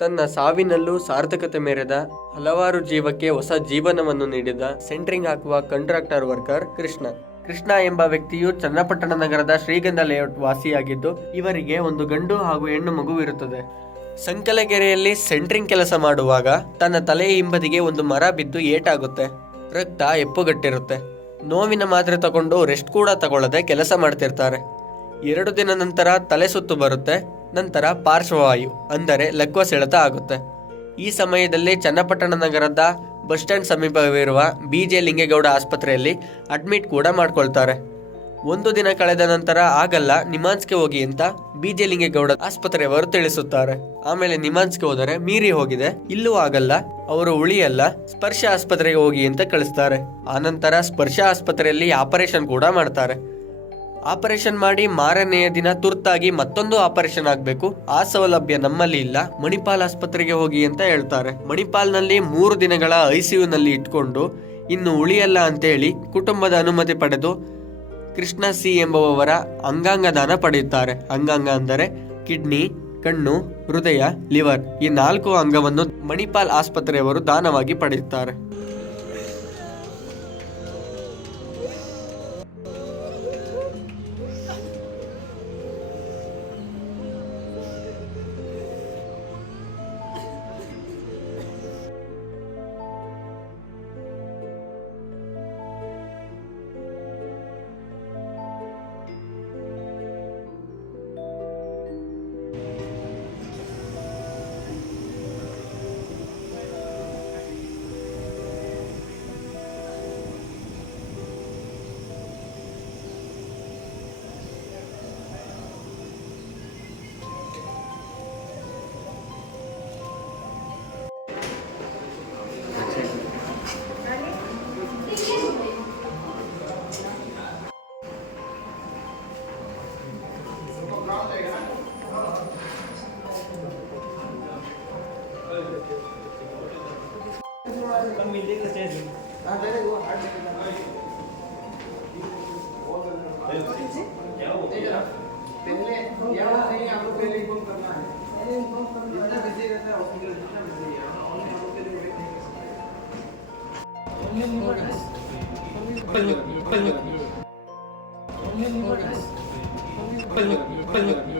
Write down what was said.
ತನ್ನ ಸಾವಿನಲ್ಲೂ ಸಾರ್ಥಕತೆ ಮೆರೆದ, ಹಲವಾರು ಜೀವಕ್ಕೆ ಹೊಸ ಜೀವನವನ್ನು ನೀಡಿದ ಸೆಂಟ್ರಿಂಗ್ ಹಾಕುವ ಕಾಂಟ್ರಾಕ್ಟರ್ ವರ್ಕರ್ ಕೃಷ್ಣ. ಕೃಷ್ಣ ಎಂಬ ವ್ಯಕ್ತಿಯು ಚನ್ನಪಟ್ಟಣ ನಗರದ ಶ್ರೀಗಂಧ ಲೇಔಟ್ ವಾಸಿಯಾಗಿದ್ದು, ಇವರಿಗೆ ಒಂದು ಗಂಡು ಹಾಗೂ ಹೆಣ್ಣು ಮಗುವಿರುತ್ತದೆ. ಸಂಕಲಗೆರೆಯಲ್ಲಿ ಸೆಂಟ್ರಿಂಗ್ ಕೆಲಸ ಮಾಡುವಾಗ ತನ್ನ ತಲೆಯ ಹಿಂಬದಿಗೆ ಒಂದು ಮರ ಬಿದ್ದು ಏಟಾಗುತ್ತೆ. ರಕ್ತ ಎಪ್ಪುಗಟ್ಟಿರುತ್ತೆ. ನೋವಿನ ಮಾತ್ರೆ ತಗೊಂಡು ರೆಸ್ಟ್ ಕೂಡ ತಗೊಳ್ಳದೆ ಕೆಲಸ ಮಾಡ್ತಿರ್ತಾರೆ. 2 ದಿನ ನಂತರ ತಲೆ ಸುತ್ತು ಬರುತ್ತೆ. ನಂತರ ಪಾರ್ಶ್ವವಾಯು ಅಂದರೆ ಲಕ್ವ ಸೆಳೆತ ಆಗುತ್ತೆ. ಈ ಸಮಯದಲ್ಲಿ ಚನ್ನಪಟ್ಟಣ ನಗರದ ಬಸ್ ಸ್ಟ್ಯಾಂಡ್ ಸಮೀಪವಿರುವ BJ ಲಿಂಗೇಗೌಡ ಆಸ್ಪತ್ರೆಯಲ್ಲಿ ಅಡ್ಮಿಟ್ ಕೂಡ ಮಾಡ್ಕೊಳ್ತಾರೆ. 1 ದಿನ ಕಳೆದ ನಂತರ ಆಗಲ್ಲ, ನಿಮಾನ್ಸ್ಗೆ ಹೋಗಿ ಅಂತ BJ ಲಿಂಗೇಗೌಡ ಆಸ್ಪತ್ರೆಯವರು ತಿಳಿಸುತ್ತಾರೆ. ಆಮೇಲೆ ನಿಮಾನ್ಸ್ಗೆ ಹೋದರೆ ಮೀರಿ ಹೋಗಿದೆ, ಇಲ್ಲೂ ಆಗಲ್ಲ, ಅವರು ಉಳಿಯಲ್ಲ, ಸ್ಪರ್ಶ ಆಸ್ಪತ್ರೆಗೆ ಹೋಗಿ ಅಂತ ಕಳಿಸ್ತಾರೆ. ಆನಂತರ ಸ್ಪರ್ಶ ಆಸ್ಪತ್ರೆಯಲ್ಲಿ ಆಪರೇಷನ್ ಕೂಡ ಮಾಡ್ತಾರೆ. ಆಪರೇಷನ್ ಮಾಡಿ ಮಾರನೆಯ ದಿನ ತುರ್ತಾಗಿ ಮತ್ತೊಂದು ಆಪರೇಷನ್ ಆಗಬೇಕು. ಆ ಸೌಲಭ್ಯ ನಮ್ಮಲ್ಲಿ ಇಲ್ಲ, ಮಣಿಪಾಲ್ ಆಸ್ಪತ್ರೆಗೆ ಹೋಗಿ ಅಂತ ಹೇಳ್ತಾರೆ. ಮಣಿಪಾಲ್ನಲ್ಲಿ 3 ದಿನಗಳ ICUನಲ್ಲಿ ಇಟ್ಕೊಂಡು ಇನ್ನು ಉಳಿಯಲ್ಲ ಅಂತೇಳಿ ಕುಟುಂಬದ ಅನುಮತಿ ಪಡೆದು ಕೃಷ್ಣ C ಎಂಬುವವರ ಅಂಗಾಂಗ ದಾನ ಪಡೆಯುತ್ತಾರೆ. ಅಂಗಾಂಗ ಅಂದರೆ ಕಿಡ್ನಿ, ಕಣ್ಣು, ಹೃದಯ, ಲಿವರ್ ಈ 4 ಅಂಗವನ್ನು ಮಣಿಪಾಲ್ ಆಸ್ಪತ್ರೆಯವರು ದಾನವಾಗಿ ಪಡೆಯುತ್ತಾರೆ. Only